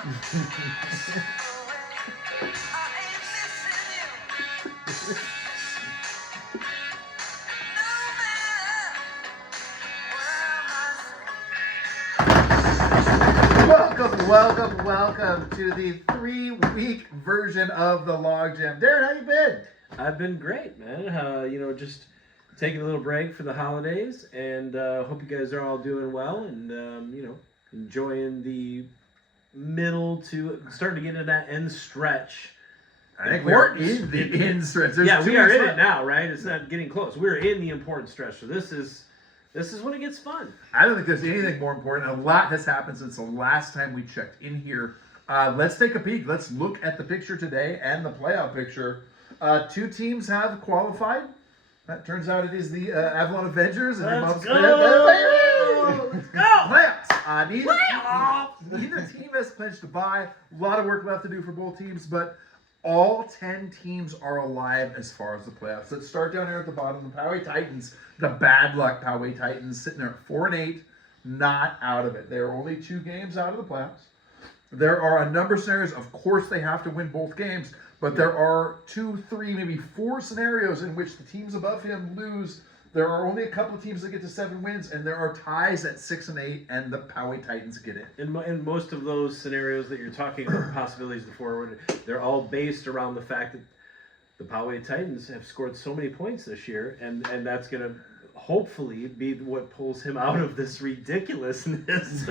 Welcome to the 3-week version of the LOGJAM. Darren, how you been? I've been great, man. Just taking a little break for the holidays, and hope you guys are all doing well, and enjoying the middle to starting to get into that end stretch. I think we're in the end stretch. We are in it now, right? It's not getting close. We're in the important stretch, so this is when it gets fun. I don't think there's anything more important. A lot has happened since the last time we checked in here. Let's take a peek. Let's look at the picture today and the playoff picture. 2 teams have qualified. That turns out it is the Avalon Avengers. And Let's go! Let's go! Playoffs! Neither team has clinched a bye. A lot of work left to do for both teams, but all 10 teams are alive as far as the playoffs. Let's start down here at the bottom. The Poway Titans, the bad luck Poway Titans, sitting there at 4-8, not out of it. They're only 2 games out of the playoffs. There are a number of scenarios. Of course, they have to win both games, but there are 2, 3, maybe 4 scenarios in which the teams above him lose. There are only a couple of teams that get to 7 wins, and there are ties at 6 and 8, and the Poway Titans get it. In most of those scenarios that you're talking about, possibilities to forward, they're all based around the fact that the Poway Titans have scored so many points this year, and that's going to hopefully be what pulls him out of this ridiculousness.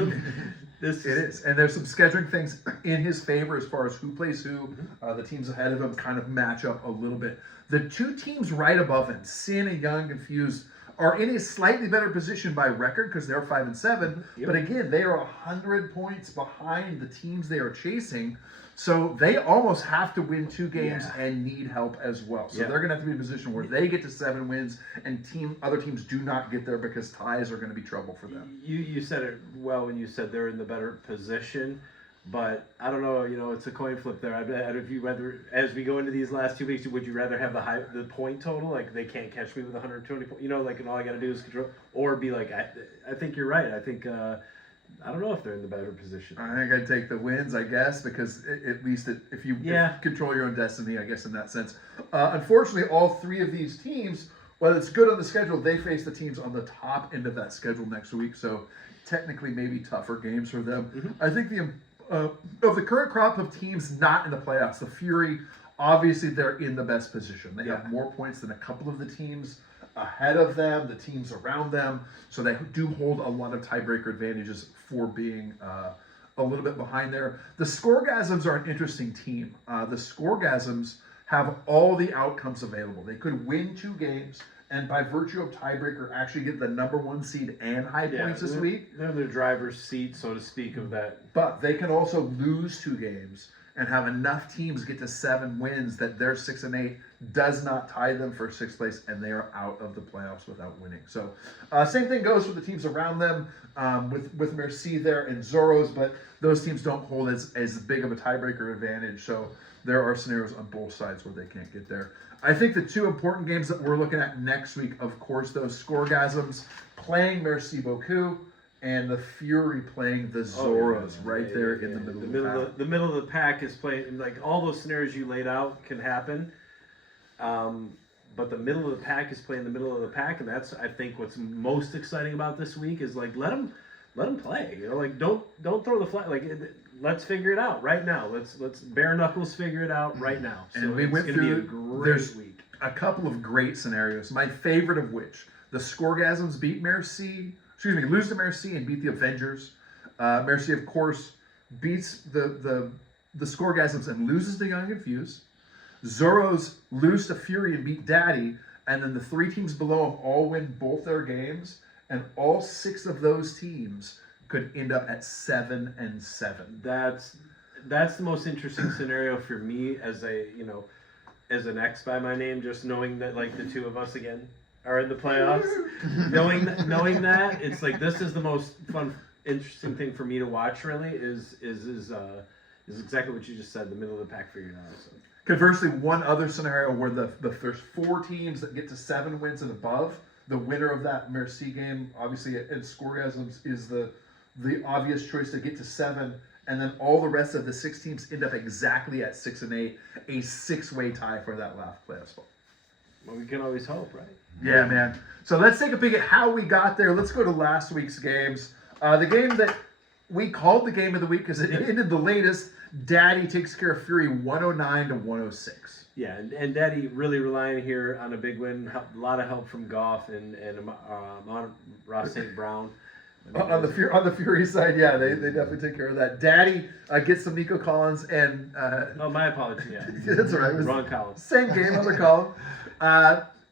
It is, and there's some scheduling things in his favor as far as who plays who. The teams ahead of him kind of match up a little bit. The 2 teams right above him, Sin and Young and Fuse, are in a slightly better position by record because they're 5 and 7. Yep. But again, they are 100 points behind the teams they are chasing. So they almost have to win 2 games and need help as well. So they're going to have to be in a position where they get to 7 wins and other teams do not get there because ties are going to be trouble for them. You said it well when you said they're in the better position. But I don't know, it's a coin flip there. If you rather, as we go into these last 2 weeks, would you rather have the point total, like they can't catch me with 120 points, and all I got to do is control, or be like, I think you're right. I think, I don't know if they're in the better position. I think I'd take the wins, I guess, because at least if you control your own destiny, I guess, in that sense. Unfortunately, all 3 of these teams, while it's good on the schedule, they face the teams on the top end of that schedule next week. So technically maybe tougher games for them. I think of the current crop of teams not in the playoffs, the Fury, obviously they're in the best position. They have more points than a couple of the teams ahead of them, the teams around them, so they do hold a lot of tiebreaker advantages for being a little bit behind there. The Scoregasms are an interesting team. The Scoregasms have all the outcomes available. They could win 2 games, and by virtue of tiebreaker, actually get the #1 seed and high points this week. They're in their driver's seat, so to speak, of that. But they can also lose 2 games and have enough teams get to 7 wins that their 6 and 8 does not tie them for 6th place, and they are out of the playoffs without winning. So same thing goes for the teams around them with Merci there and Zorros, but those teams don't hold as big of a tiebreaker advantage. So there are scenarios on both sides where they can't get there. I think the 2 important games that we're looking at next week, of course, those Scoregasms playing Merci Beaucoup and the Fury playing the Zorros in the middle of the pack. The middle of the pack is playing, like all those scenarios you laid out can happen. But the middle of the pack is playing the middle of the pack, and that's, I think, what's most exciting about this week is like let them play. Don't throw the flag. Let's figure it out right now. Let's bare knuckles figure it out right now. So and we went through. Great week. A couple of great scenarios. My favorite of which, the Scoregasms lose to Merci and beat the Avengers. Merci, of course, beats the Scoregasms and loses to Young and Fuse. Zorros lose to Fury and beat Daddy, and then the 3 teams below them all win both their games, and all 6 of those teams could end up at 7 and 7. That's the most interesting scenario for me as an X by my name, just knowing that like the 2 of us again are in the playoffs. knowing that it's like this is the most fun, interesting thing for me to watch. Really, is exactly what you just said. The middle of the pack figured out. So. Conversely, one other scenario where there's 4 teams that get to 7 wins and above. The winner of that Merci game, obviously, at Scoregasms is the obvious choice to get to 7 and then all the rest of the 6 teams end up exactly at 6 and 8, a 6-way tie for that last playoff spot. Well, we can always hope, right? Yeah, man. So let's take a peek at how we got there. Let's go to last week's games. The game that we called the game of the week because it ended the latest. Daddy takes care of Fury 109-106. Yeah, and Daddy really relying here on a big win. A lot of help from Goff and Ross St. Brown. On the Fury side, yeah, they definitely take care of that. Daddy gets some Nico Collins and. Oh, my apologies. Yeah, that's all right. Ron Collins. Same game, other column.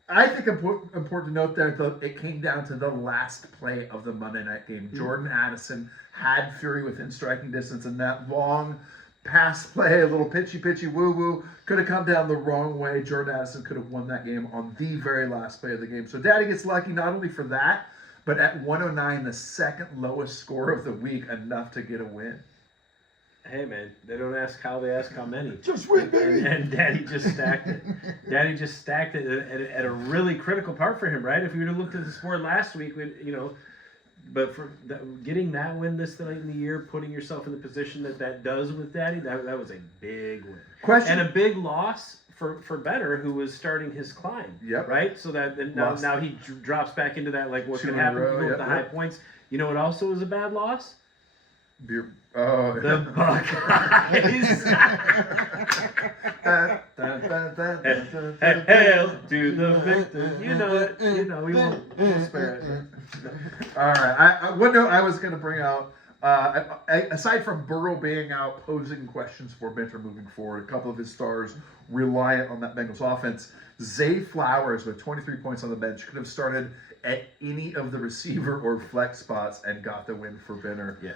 I think important to note there, it came down to the last play of the Monday night game. Jordan Addison had Fury within striking distance, and that long pass play, a little pitchy woo-woo, could have come down the wrong way. Jordan Addison could have won that game on the very last play of the game. So Daddy gets lucky not only for that, but at 109, the second lowest score of the week, enough to get a win. Hey, man, they don't ask how, they ask how many. Just win, baby. And Daddy just stacked it. Daddy just stacked it at a really critical part for him, right? If we would have looked at the sport last week, but for getting that win this late in the year, putting yourself in the position that does with Daddy, that was a big win. Question. And a big loss for Benner, who was starting his climb. Yep. Right? So that now he drops back into that, like, what can happen with the high points. You know what also was a bad loss? The Buckeyes. Hail to the victor. You know it. We won't spare it. All right. One note I was going to bring out, aside from Burrow being out, posing questions for Benner moving forward, a couple of his stars reliant on that Bengals offense. Zay Flowers with 23 points on the bench could have started at any of the receiver or flex spots and got the win for Benner. Yeah.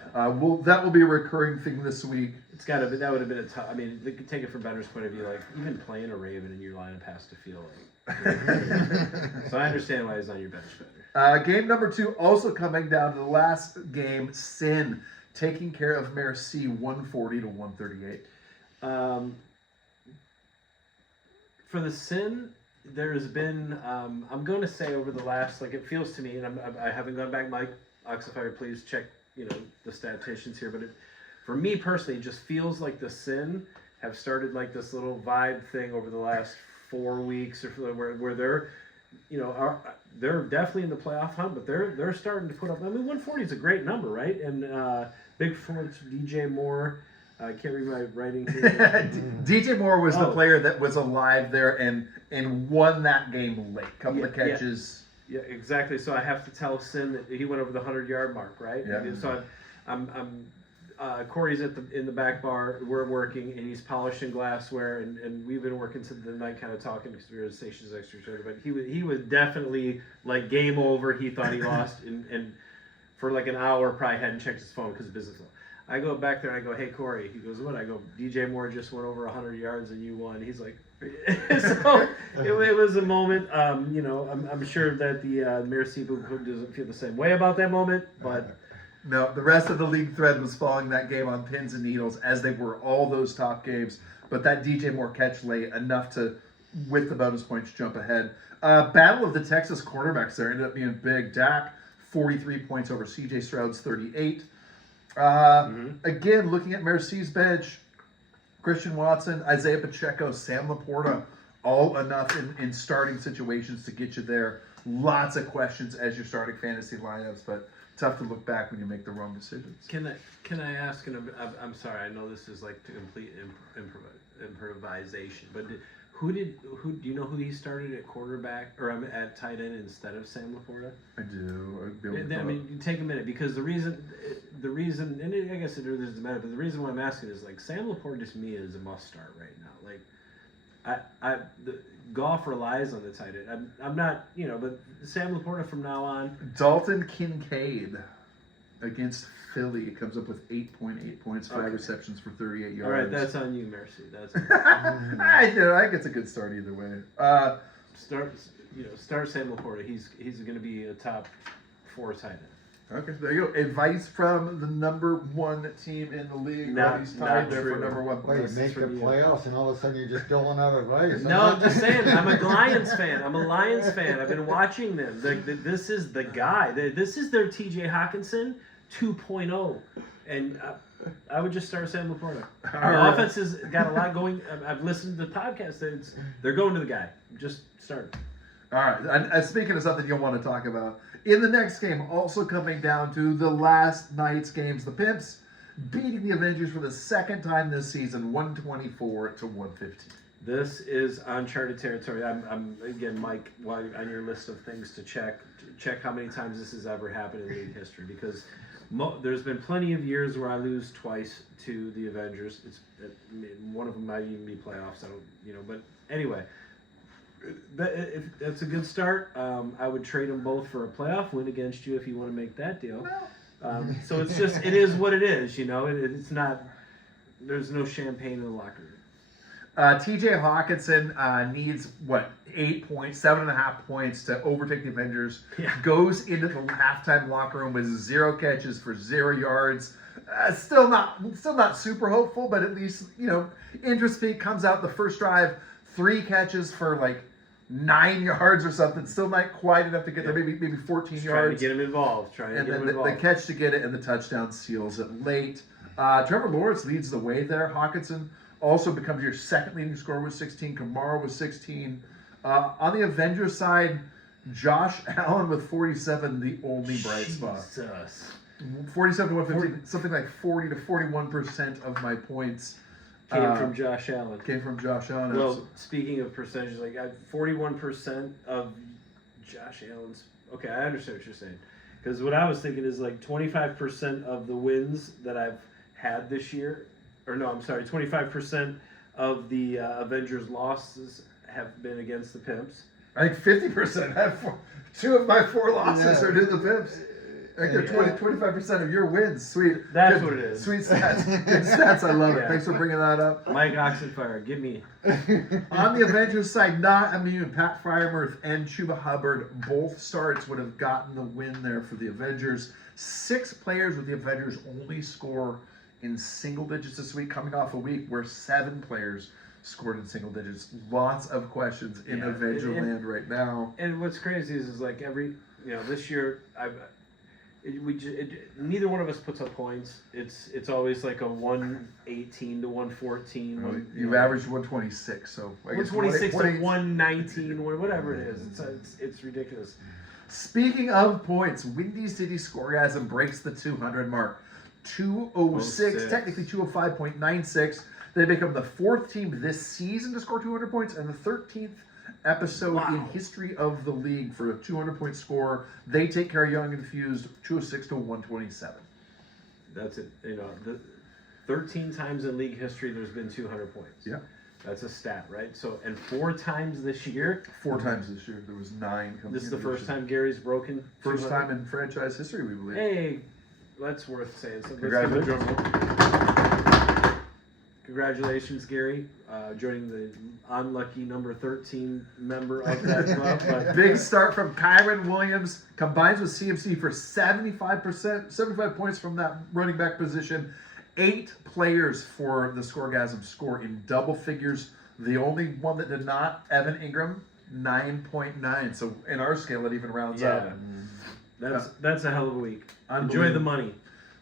That will be a recurring thing this week. It's got to be. That would have been a tough. I mean, they could take it from Benner's point of view. Like, even playing a Raven in your lineup has to feel like. So I understand why he's on your bench, Benner. Game number 2 also coming down to the last game. Sin taking care of Merci 140-138. For the Sin, there has been, I'm going to say over the last, like, it feels to me, and I haven't gone back, Mike Oxifire, please check, the statisticians here, but for me personally, it just feels like the Sin have started like this little vibe thing over the last 4 weeks, or where they're, they're definitely in the playoff hunt, but they're starting to put up. I mean, 140 is a great number, right? And big performance, DJ Moore. I can't read my writing here. DJ Moore was the player that was alive there and won that game late. Couple of catches. Yeah, exactly. So I have to tell Sin that he went over the 100-yard mark, right? Yeah. So Corey's in the back bar. We're working, and he's polishing glassware, and we've been working to the night, kind of talking because we were at Stations Extra. But he was definitely like game over. He thought he lost, and for like an hour, probably hadn't checked his phone because of business. I go back there and I go, hey, Corey. He goes, what? I go, DJ Moore just went over 100 yards and you won. He's like, so it was a moment. I'm sure that the Merci doesn't feel the same way about that moment, but. No, the rest of the league thread was following that game on pins and needles, as they were all those top games. But that DJ Moore catch late, enough to, with the bonus points, jump ahead. Battle of the Texas quarterbacks there ended up being big. Dak, 43 points over CJ Stroud's 38. Again, looking at Mercy's bench, Christian Watson, Isaiah Pacheco, Sam Laporta, all enough in starting situations to get you there. Lots of questions as you're starting fantasy lineups, but tough to look back when you make the wrong decisions. Can I ask? I'm sorry. I know this is like complete improvisation, but who do you know who he started at quarterback or at tight end instead of Sam Laporta? I do. I mean, take a minute because the reason, and I guess it doesn't matter, but the reason why I'm asking is like Sam Laporta to me is a must start right now. Like, the Goff relies on the tight end. I'm not, but Sam Laporta from now on. Dalton Kincaid against Philly comes up with 8.8 points, 5 receptions for 38 yards. All right, that's on you, Merci. That's I think it's a good start either way. Start Sam Laporta. He's going to be a top 4 tight end. Okay, there you go. Advice from the number 1 team in the league. He's tied there for number 1. Wait, make the playoffs, and all of a sudden you're just doling out advice. No, I'm just saying. I'm a Lions fan. I've been watching them. This is the guy. This is their T.J. Hawkinson 2.0. And I would just start Sam Laporta. The right. offense has got a lot going. I've listened to the podcast. They're going to the guy. Just start. All right. And speaking of something you'll want to talk about, in the next game, also coming down to the last night's games, the Pimps beating the Avengers for the second time this season, 124-115. This is uncharted territory. I'm again, Mike, while on your list of things to check how many times this has ever happened in league history, because there's been plenty of years where I lose twice to the Avengers. One of them might even be playoffs. I don't, but anyway, if that's a good start. I would trade them both for a playoff win against you if you want to make that deal. So it is what it is. It's not. There's no champagne in the locker room. TJ Hawkinson needs 8 points, 7.5 points to overtake the Avengers. Yeah. Goes into the halftime locker room with 0 catches for 0 yards. Still not super hopeful, but at least interest peak comes out the first drive, 3 catches for 9 yards or something. Still not quite enough to get there. Maybe 14 yards. Trying to get him involved. The catch to get it and the touchdown seals it late. Trevor Lawrence leads the way there. Hawkinson also becomes your second leading scorer with 16. Kamara with 16. On the Avengers side, Josh Allen with 47, the only bright spot. 47-115, something like 40 to 41% of my points came from Josh Allen. Well, speaking of percentages, 41% of Josh Allen's. Okay, I understand what you're saying. Because what I was thinking is 25% of the wins that I've had this year. Or no, I'm sorry, 25% of the Avengers losses have been against the Pimps. I think 50% have 2 of my 4 losses are to the Pimps. I think 25% of your wins. Sweet. That's good, what it is. Sweet stats. Good stats. I love it. Yeah. Thanks for bringing that up. Mike Oxenfire, give me. On the Avengers side, not immune. Pat Fryermuth and Chuba Hubbard, both starts would have gotten the win there for the Avengers. 6 players with the Avengers only score in single digits this week, coming off a week where 7 players scored in single digits. Lots of questions in Avenger land right now. And what's crazy is every this year neither one of us puts up points. It's always a 118 to 114. You've averaged 126, so I guess 126 to 119, whatever it is. It's ridiculous. Speaking of points, Windy City Scoregasm breaks the 200 mark. 206, technically 205.96. They become the 4th team this season to score 200 points and the 13th episode in history of the league for a 200-point score. They take care of Young and Fused, 206 to 127. That's it. 13 times in league history there's been 200 points. Yeah. That's a stat, right? So, and 4 times this year. 4 times this year. There was 9 coming. This is the first time Gary's broken. First time in franchise history, we believe. Hey, that's worth saying. So congratulations, Gary, joining the unlucky number 13 member of that club. But big start from Kyron Williams, combines with CMC for 75 points from that running back position. 8 players for the Scoregasm score in double figures. The only one that did not, Evan Ingram, 9.9. So in our scale, it even rounds up. That's a hell of a week. Enjoy the money.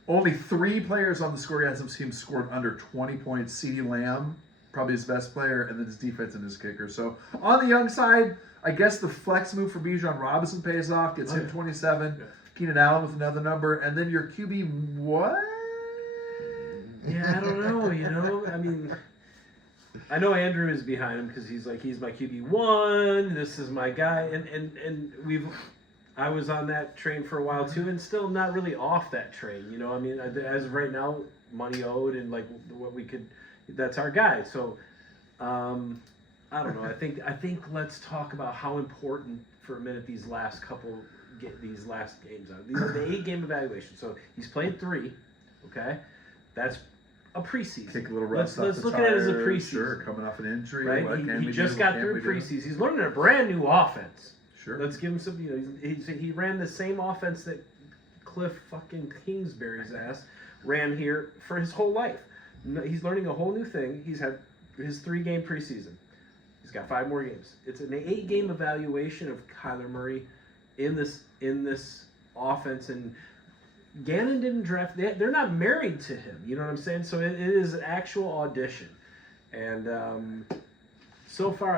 Only 3 players on the Scoregasm team scored under 20 points. CeeDee Lamb, probably his best player, and then his defense and his kicker. So on the Young side, I guess the flex move for Bijan Robinson pays off, gets him 27. Yeah. Keenan Allen with another number, and then your QB, what? Yeah, I don't know. I mean, I know Andrew is behind him because he's my QB1. This is my guy, and I was on that train for a while too, and still not really off that train. I mean, as of right now, money owed and what we could. That's our guy. So, I don't know. I think let's talk about how important for a minute these last games are. The 8-game evaluation. So he's played 3. Okay, that's a preseason. Take a little rest. Let's look at it as a preseason. Sure, coming off an injury. Right. He just got through preseason. He's learning a brand new offense. Sure. Let's give him some. He ran the same offense that Cliff fucking Kingsbury's ass ran here for his whole life. He's learning a whole new thing. He's had his 3-game preseason. He's got 5 more games. It's an 8-game evaluation of Kyler Murray in this offense, and Gannon didn't draft. They're not married to him. You know what I'm saying? So it is an actual audition, and so far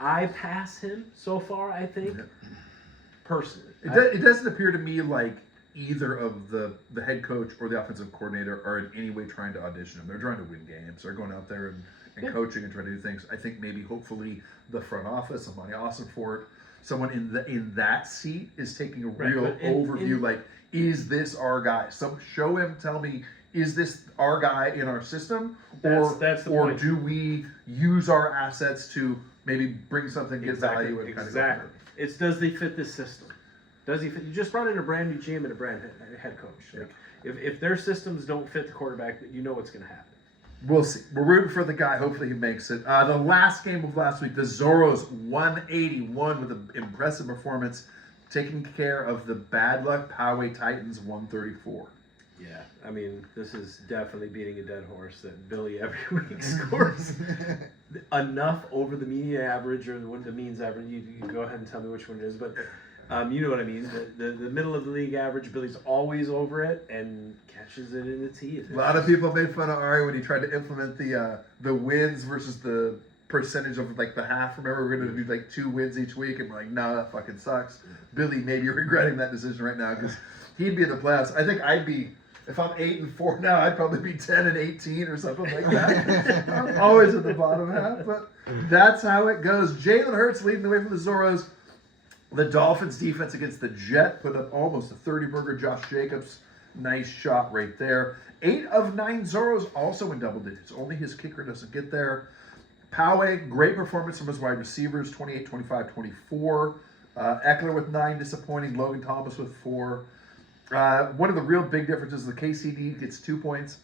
I pass him. So far, I think personally, it doesn't appear to me like either of the head coach or the offensive coordinator are in any way trying to audition him. They're trying to win games. They're going out there and coaching and trying to do things. I think maybe hopefully the front office, somebody awesome for it, someone in that seat is taking a real overview. Like, is this our guy? So show him. Tell me, is this our guy in our system, that's the or point. do we use our assets to maybe bring something, get value, and kind of go from there? It's does he fit this system? Does he fit? You just brought in a brand new GM and a brand head coach. Like, if their systems don't fit the quarterback, you know what's going to happen. We'll see. We're rooting for the guy. Hopefully he makes it. The last game of last week, the Zorros 181 with an impressive performance, taking care of the bad luck Poway Titans 134. Yeah, I mean, this is definitely beating a dead horse that Billy every week scores enough over the median average or the means average. You go ahead and tell me which one it is, but you know what I mean. The middle of the league average, Billy's always over it and catches it in its teeth. A lot of people made fun of Ari when he tried to implement the wins versus the percentage of like the half. Remember, we're going to do like 2 wins each week, and we're like, no, that fucking sucks. Billy may be regretting that decision right now because he'd be in the playoffs. I think I'd be. If I'm 8-4 now, I'd probably be 10-18 or something like that. I'm always at the bottom half, but that's how it goes. Jalen Hurts leading the way from the Zorros. The Dolphins' defense against the Jet put up almost a 30-burger. Josh Jacobs, nice shot right there. 8 of 9 Zorros also in double digits. Only his kicker doesn't get there. Poway, great performance from his wide receivers, 28, 25, 24. Eckler with 9, disappointing. Logan Thomas with 4. One of the real big differences, the KCD gets 2 points.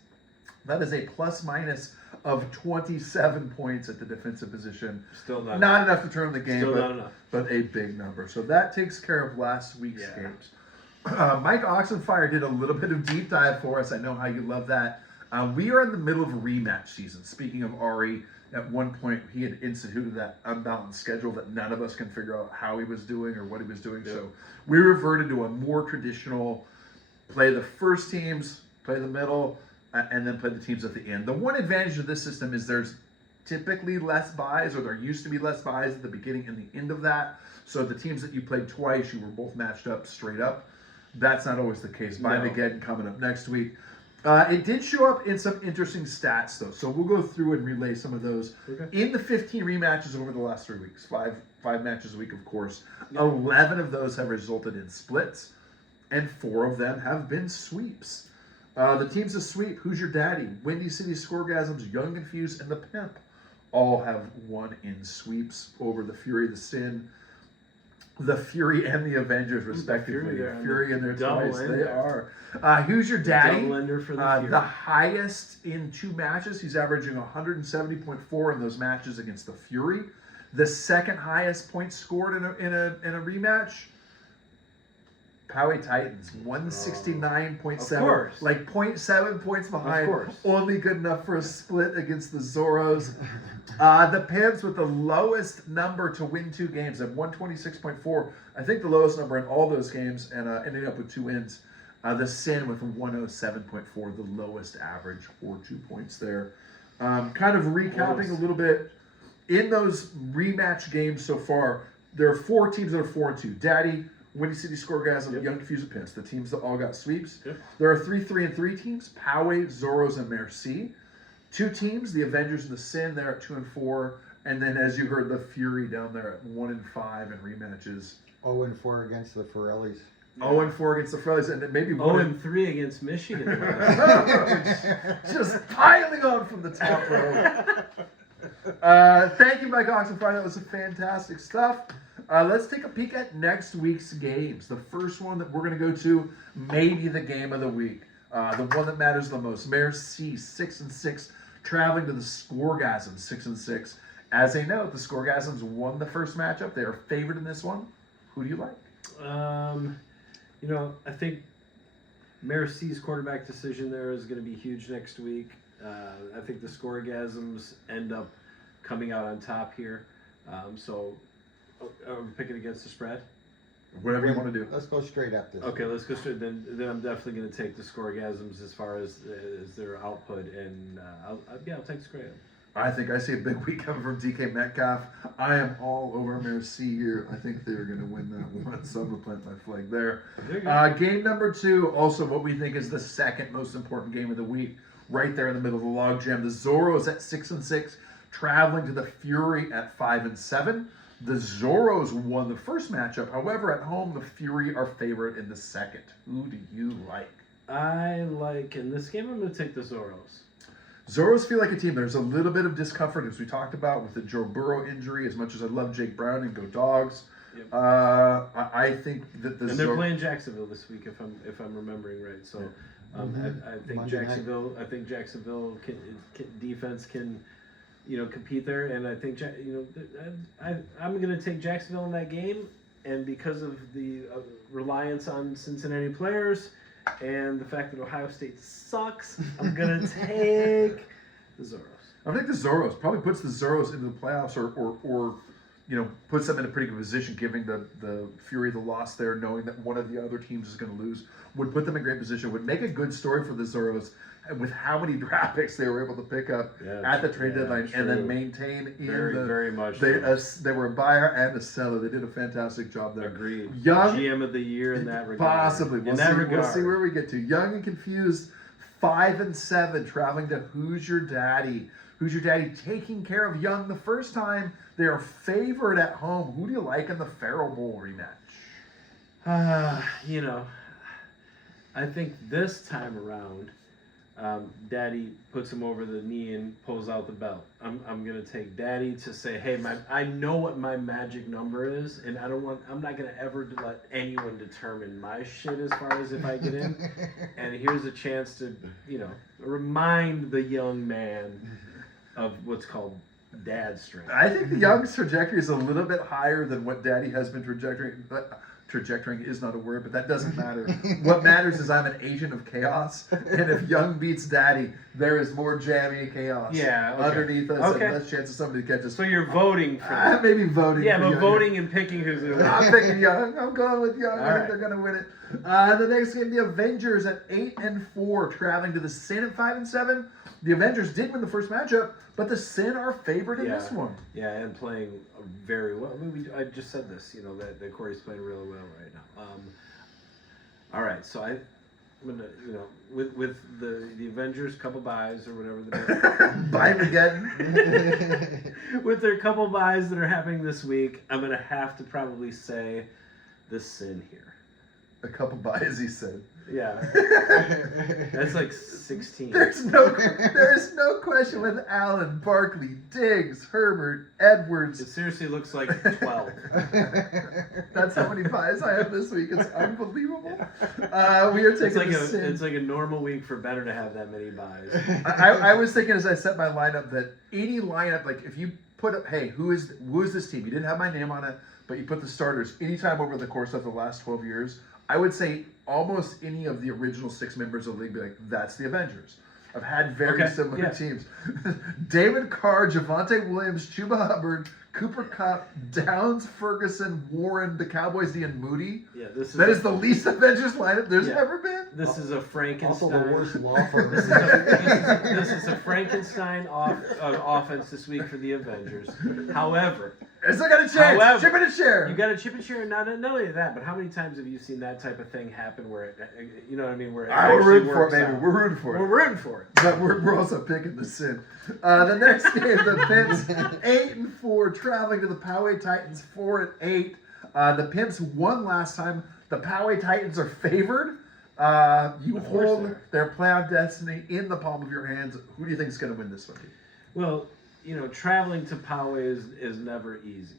That is a plus-minus of 27 points at the defensive position. Still not enough to turn the game, but a big number. So that takes care of last week's games. Mike Oxenfire did a little bit of deep dive for us. I know how you love that. We are in the middle of a rematch season. Speaking of Ari, at one point he had instituted that unbalanced schedule that none of us can figure out how he was doing or what he was doing. Yep. So we reverted to a more traditional play the first teams, play the middle, and then play the teams at the end. The one advantage of this system is there's typically less buys, or there used to be less buys at the beginning and the end of that. So the teams that you played twice, you were both matched up straight up. That's not always the case. Mine again coming up next week. It did show up in some interesting stats, though. So we'll go through and relay some of those. Okay. In the 15 rematches over the last 3 weeks, five matches a week, of course, 11 of those have resulted in splits, and 4 of them have been sweeps. The teams of sweep, Who's Your Daddy, Windy City Scoregasms, Young and Fuse, and the Pimp all have won in sweeps over the Fury, the Sin, the Fury, and the Avengers, respectively. The Fury and their twice. They are. Who's Your Daddy? Double ender for the Fury. The highest in 2 matches. He's averaging 170.4 in those matches against the Fury. The second highest points scored in a rematch. Poway Titans, 169.7, like 0.7 points behind, only good enough for a split against the Zorros. The Pimps with the lowest number to win 2 games at 126.4, I think the lowest number in all those games, and ending up with 2 wins. The Sin with 107.4, the lowest average for 2 points there. Kind of recapping a little bit, in those rematch games so far, there are 4 teams that are 4-2. Daddy, Windy City Scoregasm, Young Confused Pimps, the teams that all got sweeps. Yep. There are 3-3-3 teams, Poway, Zorros, and Merci. 2 teams, the Avengers and the Sin, they're at 2-4. And then, as you heard, the Fury down there at 1-5 in rematches. 0-4 against the Forellis. 0-4 against the Forellis, and then maybe 0-3 against Michigan. Just piling on from the top row. Thank you, Mike Oxenfire. That was fantastic stuff. Let's take a peek at next week's games. The first one that we're going to go to, maybe the game of the week. The one that matters the most. Merci, 6-6, traveling to the Scoregasms, 6-6. As a note, the Scoregasms won the first matchup. They are favored in this one. Who do you like? I think Mercy's quarterback decision there is going to be huge next week. I think the Scoregasms end up coming out on top here. So are we picking against the spread? Whatever you want to do. Let's go straight up this. Okay, let's go straight. Then I'm definitely going to take the Scoregasms as far as their output, and I'll take the Scoregasms. I think I see a big week coming from DK Metcalf. I am all over Merci here. I think they're going to win that one, so I'm going to plant my flag there. Game number 2, also what we think is the second most important game of the week, right there in the middle of the logjam. The Zorros at 6-6, traveling to the Fury at 5-7. The Zorros won the first matchup. However, at home, the Fury are favorite in the second. Who do you like? I like, in this game, I'm going to take the Zorros. Zorros feel like a team. There's a little bit of discomfort, as we talked about, with the Joe Burrow injury. As much as I love Jake Brown and go Dogs, Yep. I think that the and they're playing Jacksonville this week, if I'm remembering right. So, I think Monday Jacksonville. Night. I think Jacksonville can defense can, compete there, and I think I'm going to take Jacksonville in that game, and because of the reliance on Cincinnati players. And the fact that Ohio State sucks, I'm going to take the Zorros. I think the Zorros probably puts the Zorros into the playoffs or puts them in a pretty good position, giving the Fury the loss there, knowing that one of the other teams is going to lose, would put them in great position, would make a good story for the Zorros, and with how many draft picks they were able to pick up at the trade deadline, and then maintain very much. They were a buyer and a seller. They did a fantastic job there. Agreed. Young GM of the year in that regard. Possibly. We'll see where we get to. Young and confused, 5-7, traveling to Who's Your Daddy. Who's Your Daddy taking care of Young the first time. They are favored at home. Who do you like in the Farrell Bowl rematch? I think this time around, Daddy puts him over the knee and pulls out the belt. I'm gonna take Daddy to say, hey, I know what my magic number is, and I'm not gonna ever let anyone determine my shit as far as if I get in. And here's a chance to, remind the young man of what's called dad strength. I think the Young's trajectory is a little bit higher than what Daddy has been trajectorying. Trajectorying is not a word, but that doesn't matter. What matters is I'm an agent of chaos, and if Young beats Daddy, there is more jammy chaos underneath us, and less chance of somebody to catch us. So you're voting for that? Maybe voting. Yeah, for but Young. voting and picking who's going to win. I'm picking Young. I'm going with Young. I think they're going to win it. The next game, the Avengers at 8-4, traveling to the Sin at 5-7. The Avengers did win the first matchup, but the Sin are favored in this one. Yeah, and playing very well. I just said this, that Corey's playing really well right now. All right, so I'm gonna, with the Avengers, couple buys or whatever the buy again. With their couple buys that are happening this week, I'm gonna have to probably say the Sin here. A couple buys, he said. Yeah. That's like 16. There's no question with Allen, Barkley, Diggs, Herbert, Edwards. It seriously looks like 12. That's how many buys I have this week. It's unbelievable. We are taking it's like a normal week for better to have that many buys. I was thinking as I set my lineup that any lineup, like if you put up, hey, who is this team? You didn't have my name on it, but you put the starters anytime over the course of the last 12 years. I would say almost any of the original 6 members of the league be like, that's the Avengers. I've had very similar teams. David Carr, Javonte Williams, Chuba Hubbard, Cooper Kupp, Downs, Ferguson, Warren, the Cowboys, and Moody. Yeah, that is the least Avengers lineup there's ever been. This is a Frankenstein. Also the worst law firm. This is a Frankenstein offense this week for the Avengers. However, it's not got a chance. Chip and a share. You got to chip and share. Not only that, but how many times have you seen that type of thing happen where it, you know what I mean? Where it we're rooting for it, baby. We're rooting for it. We're rooting for it. But we're also picking the Sin. The next game, the Pimps 8-4, traveling to the Poway Titans 4-8. The Pimps won last time. The Poway Titans are favored. You hold their playoff destiny in the palm of your hands. Who do you think is going to win this one? Well, traveling to Poway is never easy.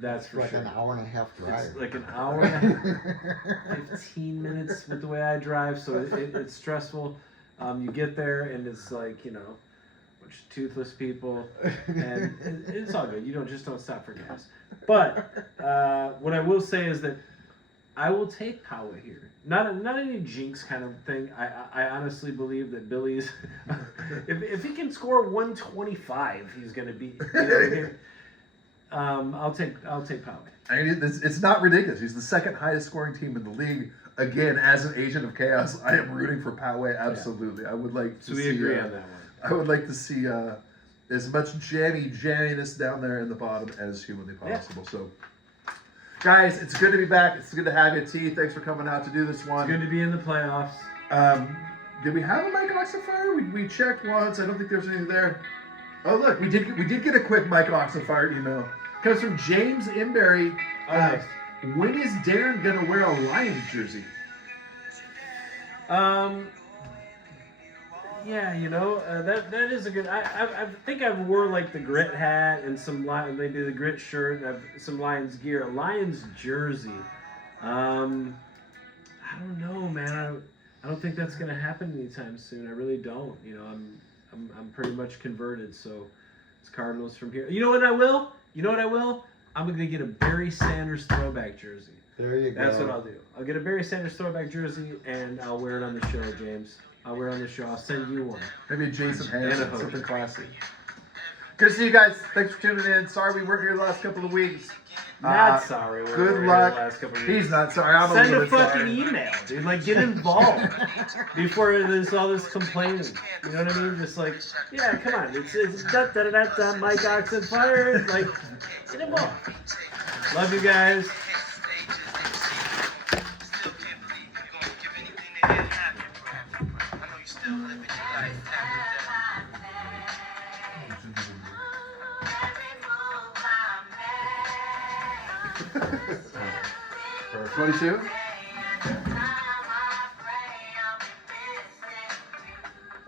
That's for like sure. An hour and a half drive. It's like an hour and a half, 15 minutes with the way I drive, so it's stressful. You get there and it's like, bunch of toothless people, and it's all good. You don't stop for gas. But what I will say is that I will take Poway here. Not any jinx kind of thing. I honestly believe that Billy's, if he can score 125, he's going to be. I'll take Poway. I mean, it's not ridiculous. He's the second highest scoring team in the league. Again, as an agent of chaos, I am rooting for Poway. Absolutely, I would like to So we see. agree on that one. I would like to see as much jamminess down there in the bottom as humanly possible. So, guys, it's good to be back. It's good to have you, T. Thanks for coming out to do this one. It's good to be in the playoffs. Did we have a Mike Oxenfire? We checked once. I don't think there's anything there. Oh, look, we did get a quick Mike Oxenfire email. Comes from James Imberry. Nice. When is Darren gonna wear a Lions jersey? Yeah, you know, that is a good. I think I've wore like the grit hat and some maybe the grit shirt. And some Lions gear, a Lions jersey. I don't know, man. I don't think that's gonna happen anytime soon. I really don't. You know, I'm pretty much converted. So it's Cardinals from here. You know what I will? I'm gonna get a Barry Sanders throwback jersey. There you go. That's what I'll do. I'll get a Barry Sanders throwback jersey and I'll wear it on the show, James. I'll wear it on the show. I'll send you one. Maybe a Jason And a Hanson, hoodie. something classy. Good to see you guys. Thanks for tuning in. Sorry we weren't here the last couple of weeks. Not sorry. We Good were luck. here the last couple of He's weeks. not sorry. I'm Send a a little bit fucking sorry. email, dude. Like, get involved before there's all this complaining. You know what I mean? Just like, yeah, come on. It's da da da da da. Mike Oxenfire. Like, get involved. Love you guys. For 22?